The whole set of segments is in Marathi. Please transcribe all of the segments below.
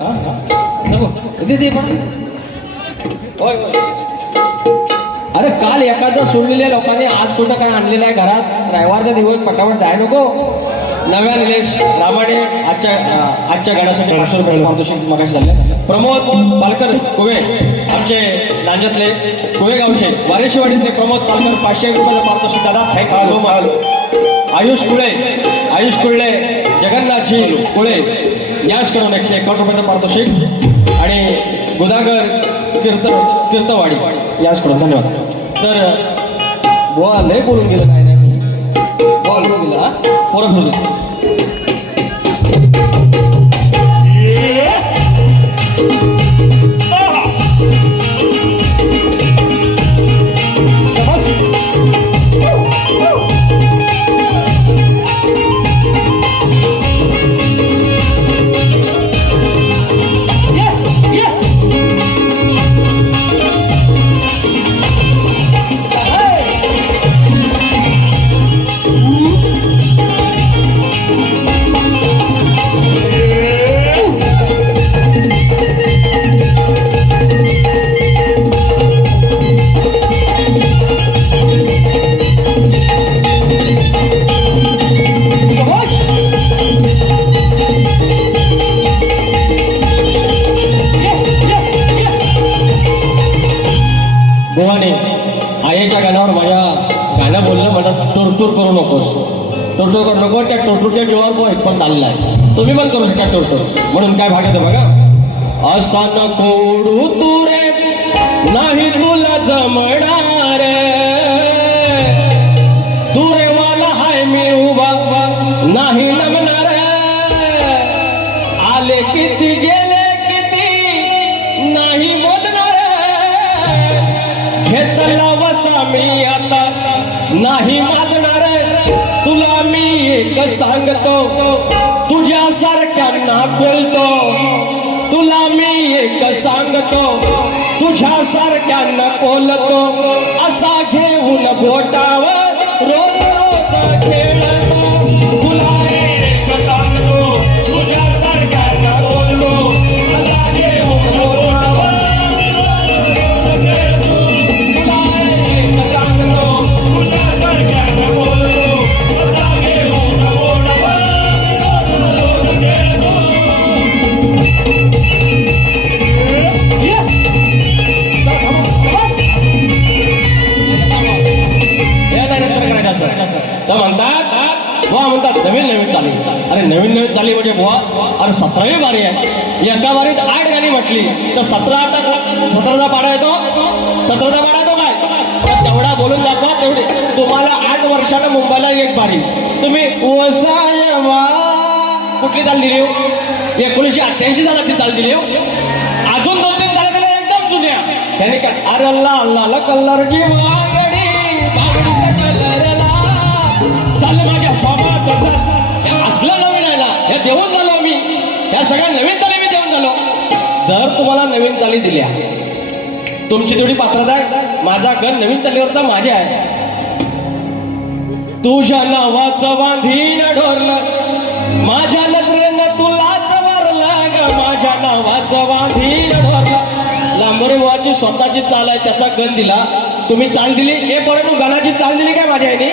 अरे काल एखादं सोडलेल्या लोकांनी आज कुठं काय आणलेलं आहे घरात? रविवारचा दिवस पटापट जाय नको. नव्या निलेश रामाडे आजच्या गाण्यासाठी 500 रुपये पारितोषिक मगाशी झाले. प्रमोद पालकर कोवे आमचे लांजातले कोवे गावचे वारेशीवाडीतले प्रमोद पालकर 500 रुपयाचं पारितोषिक. दादा थँक्यू सो मच. आयुष कुळे जगन्नाथजी कुळे याच करून 151 रुपयाचं पारितोषिक. आणि गुदागर कीर्तवाडी याच करून धन्यवाद. तर बुवा लय बोलून गेलं काय नाही बोलून गेलं. हा परत बोलू. आईच्या गाण्यावर माझ्या गाणं बोललं म्हणत टोरटूर करू नकोस. टोरटूर करू नको. त्या टोरटूरच्या जीवावर तो हेडफोन आलेला आहे. तुम्ही पण करू शकता टोरटूर. म्हणून काय भाग येतो बघा. असा नको उडू तू रे नाही तुला जमणार. तू रे वाला हाय मी उभा नाही लमणार. आले किती गेले किती नाही मोजणार. घेतला वसा मी आता नाही माजणार. तुला मी एक सांगतो तुझ्यासारख्यांना बोलतो. तुला मी एक सांगतो तुझ्यासारख्यांना बोलतो. असा घेऊन बोटावर रोज रोज खेळतो. तुला एक सांगतो तुझ्यासारख्यांना बोलतो. असा घेऊन बोटावर म्हणतात नवीन चाली. अरे नवीन चाली म्हणजे बुवा अरे 17वी बारी आहे. एका बारीत 8 गाणी म्हटली तर 17चा पाडा येतो. 17चा पाडा येतो काय तेवढा बोलून दाखवा. तेवढे तुम्हाला 8 वर्षाला मुंबईला एक बारी. तुम्ही कुठली चाल दिली? 1988 सालात ती चाल दिली. अजून 2-3 चाल दिल्या एकदम जुन्या. त्याने काय अरे लाल कलर जी बागडीचा कलरला चाललं माझ्या स्वागत असलं नवीन आहे ना. हे देऊन झालो मी. या सगळ्या नवीन चाली मी देऊन झालो. जर तुम्हाला नवीन चाली दिल्या तुमची तेवढी पात्रता आहे. माझा गण नवीन चालीवरचा माझ्या आहे. तुझ्या नावाचं बांधीन ढोरलं माझ्या नजरेनं तुलाच वरलं ग. माझ्या नावाचं बांधीन ढोरलं. लांबोरेवाची स्वतःची चाल आहे त्याचा गण दिला. तुम्ही चाल दिली हे परंतु गणाची चाल दिली काय माझ्या आईने?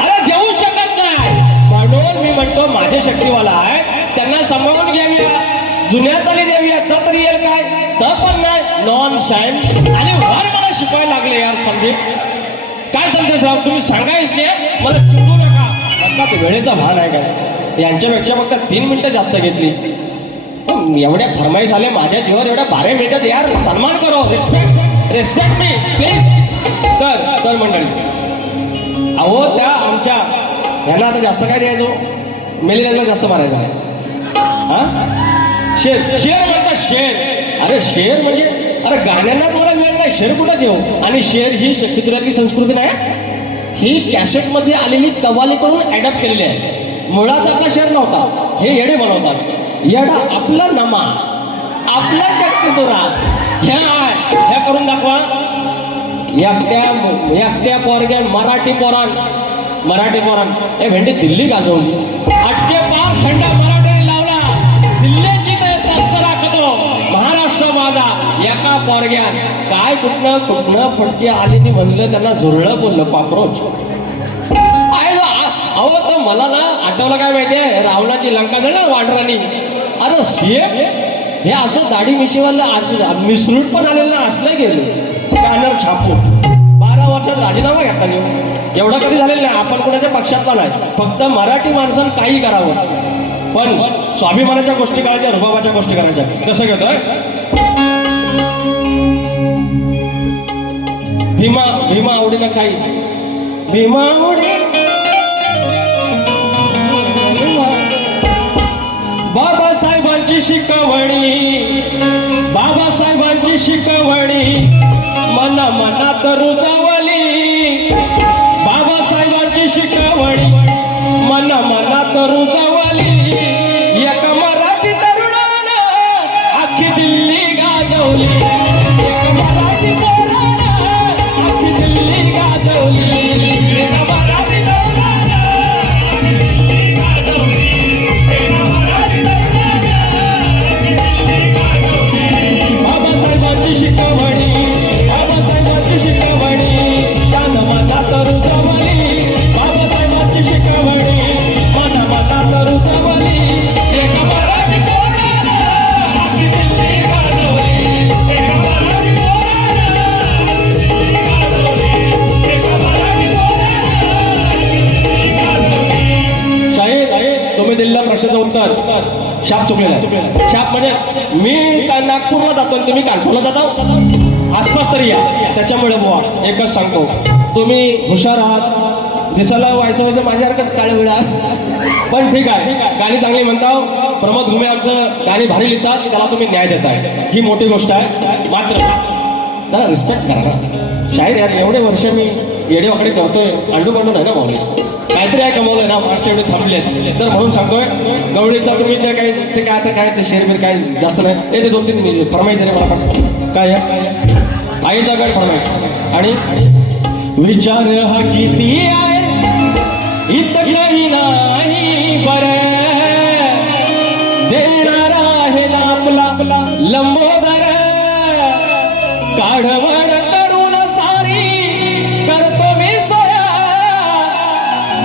अरे देऊ शकत नाही. म्हणून मी म्हणतो माझे शक्तीवाला आहे त्यांना सांभाळून घ्याव्या. जुन्या चाली देऊया तर येईल काय? तर पण नाही. Non science. आणि वर मला शिकवायला लागले यार संदीप. काय संदेश राव तुम्ही सांगायच नाही मला चिडू नका. आता वेळेचा भान आहे काय? यांच्यापेक्षा फक्त 3 मिनिटं जास्त घेतली. एवढ्या फरमाईश आले माझ्या जीवावर. एवढ्या 12 मिनिटात यार सन्मान करो. Respect me please. तर मंडळी अहो त्या आमच्या ह्यांना आता जास्त काय द्यायचो? मेलेल्यांना जास्त मारायचं आहे. हा शेर म्हणतात शेर. अरे शेर म्हणजे अरे गाण्यांना तुम्हाला वेळ नाही. शेर कुठं देऊ? आणि शेर ही शक्तिपुरातली संस्कृती नाही. ही कॅसेटमध्ये आलेली कव्वाली करून ॲडॅप्ट केलेली आहे. मुळात आपला शेर नव्हता. हे येडे बनवतात. येडा आपला नमा आपला शक्तिपुरा ह्या करून दाखवा. एकट्या पोरग्या मराठी पोरान हे भेंडी दिल्ली गाजवली. अटके पार थंडा मराठीने लावला. दिल्लीची ते तत्पर पोरग्या काय कुठनं कुठनं फटके आली नी म्हणलं त्यांना झुरळं बोललं कॉक्रोच. अहो तर मला ना आठवलं काय माहितीये रावणाची लंका जळ वांडरानी. अरे सीएम हे असं दाढी मिशीवाला मिसरूट पण आलेलं ना असलं गेलं बॅनर छापून 12 वर्षात राजीनामा घेता नाही. एवढं कधी झालेलं नाही. आपण कोणाच्या पक्षातला नाही. फक्त मराठी माणसानं काही करावं पण स्वाभिमानाच्या गोष्टी करायच्या रुबाबाच्या गोष्टी करायच्या. कसं घेतोय भीमा भीमा आवडीनं काही भीमा आवडी बाबासाहेबांची शिकवणी बाबासाहेबांची शिकवणी मना मनात रुजवली. बाबासाहेबांची शिकवणी मना मनात रुजवली. एक मराठी तरुणानं अख्खी दिल्ली गाजवली. एक मराठी तरुणानं अख्खी दिल्ली गाजवली. एक मराठी तरुणानं अख्खी दिल्ली गाजवली. एक मराठी तरुणानं अख्खी दिल्ली गाजवली. बाबासाहेबांची शिकवणी बाबासाहेबांची शिकवणी त्यानं मनात रुजवली. बाबासाहेबांची शिकवणी मना मनात रुजवली. एक मराठी तरुणानं अख्खी दिल्ली गाजवली. एक मराठी तरुणानं अख्खी दिल्ली गाजवली. एक मराठी तरुणानं अख्खी दिल्ली गाजवली. शाहीर तुम्ही दिलेल्या प्रश्नाचं उत्तर शाप चुकलेला आहे. शाप म्हणजे मी नागपूरला जातो आणि तुम्ही कानपूरला जाता आसपास तरी या. त्याच्यामुळे बुवा एकच सांगतो तुम्ही हुशार आहात दिसायला व्हायचं माझ्यासारखंच काळे वेळा पण ठीक आहे. गाणी चांगली म्हणताव. प्रमोद घुमे आमचं गाणी भारी लिहितात त्याला तुम्ही न्याय देताय ही मोठी गोष्ट आहे. मात्र त्याला रिस्पेक्ट करा ना. शाहीर यार एवढे वर्ष मी येडेवाकडे करतोय अंडू पांडू नाही ना माऊली काहीतरी आहे कमवलंय ना माणसं एवढे थांबले तर म्हणून सांगतोय गवळीचा तुम्ही जे काही ते काय आता काय ते शेरबीर काय जास्त नाही. ते 2-3 मी फरमाईच रे मला पण काय आईचा गड फरमाईच. आणि विचार हा किती आहे इतकंही नाही बरं देणारा आहे ना आपला लंबोदर. काढवड करून सारी करतो मी सोया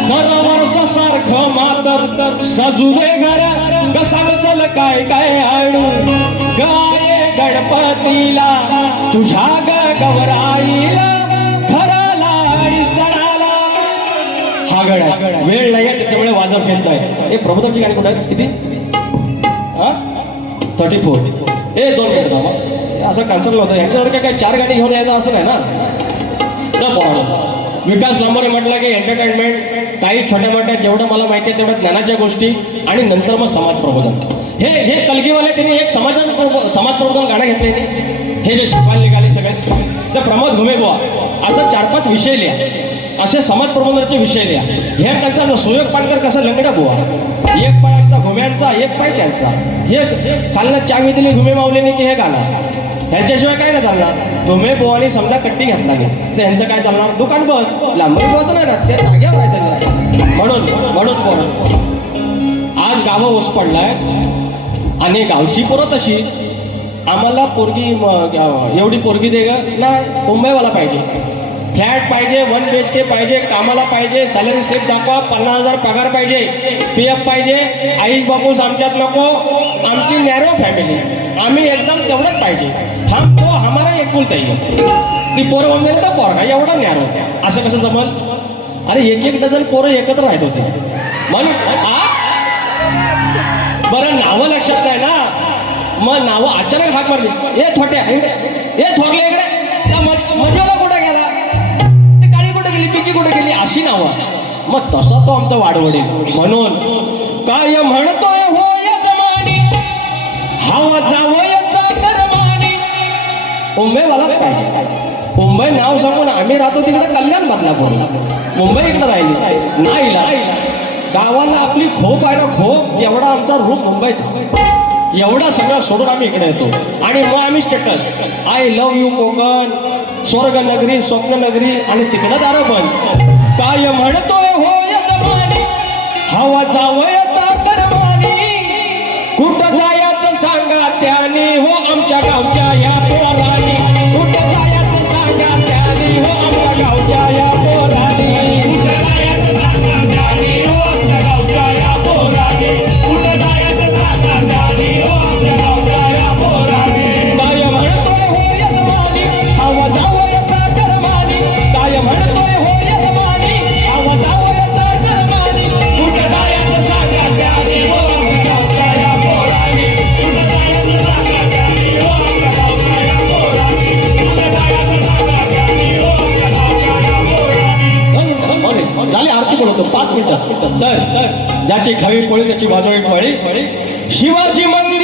दरवर्ष सारखं मातर सजुवे घर कसा चल काय काय आडू गाये गणपतीला तुझ्या गवराईला घराला आणि सणाला. हा गड आहे वेळ नाही आहे त्याच्यामुळे वाजव घेत आहे. हे प्रभुदेवची गाणी कुठे आहेत किती 34 हे 2 मिनिट थांबा. असं कॅन्सल होतं ह्याच्यासारखं काय 4 गाणी घेऊन यायचं असं नाही ना पोराला. विकास लांबोरे म्हटलं की एंटरटेनमेंट काही छोट्या मोठ्या जेवढं मला माहिती आहे तेवढ्या ज्ञानाच्या गोष्टी आणि नंतर मग समाज प्रबोधन. हे कलगीवाले त्यांनी एक समाज प्रबोधन गाणं घेतले हे जे शिकवायला निघाले सगळे तर प्रमोद घुमे बुवा असं 4-5 विषय लिहा. असे समाज प्रबोधनाचे विषय लिहा. हे त्यांचा सुयोग पानकर कसा लंगडा बुवा एक पाय आमचा घुम्यांचा एक पाय त्यांचा. हे खालनं चावी दिली घुमे मावलेने की हे गाणं ह्यांच्याशिवाय काय नाही चालणार. घुमे बुवानी समजा कट्टी घेतला नाही तर ह्यांचं काय चालणार. दुकान बंद लांबरी बोलत नाही ना ते जाग्यावर आहे त्यांना. म्हणून आज गावं ओस पडलाय आणि गावची पोरं तशी आम्हाला पोरगी एवढी पोरगी दे ग नाही. मुंबईवाला पाहिजे फ्लॅट पाहिजे 1 BHK पाहिजे कामाला पाहिजे सॅलरी स्लिप दाखवा 50,000 पगार पाहिजे PF पाहिजे. आईस बापूस आमच्यात नको. आमची नॅरो फॅमिली आम्ही एकदम तेवढंच पाहिजे. हम तो हमारा एकुलता ही ती पोरं मम्मीने तर पोरगा एवढा नॅरो असं कसं जमल. अरे 1-1 डझन पोरं एकत्र राहत होते म्हणून बरं नावं लक्षात नाही ना मग नावं अचानक हाक मारली हे थोट्या हे थोरले इकडे मजूला कुठं गेला ते काळी कुठे गेली पिकी कुठे गेली अशी नावं. मग तसा तो आमचा वाडवडील म्हणून काय म्हणतोय होय जमानी हवा जावयाचा करमानी. मुंबईवाला पाहिजे. मुंबई नाव सांगून आम्ही राहतो तिकडे कल्याण बदलापूरला मुंबई इकडे राहिली नाही. गावाला आपली खोप आहे ना खोप एवढा आमचा रूम मुंबईचा एवढा सगळं सोडून आम्ही इकडे येतो. आणि मग आम्ही status I love you Konkan स्वर्गनगरी स्वप्ननगरी आणि तिकडं दारं बंद. काय म्हणतोय होय जमानी हवा जावयाचा करमानी. कुठं जायचं सांगा त्याने हो आमच्या गावच्या या पोरानी. 5 मिनिटं तर ज्याची खावी पोळी त्याची वाजवी फळी शिवाजी मंदिर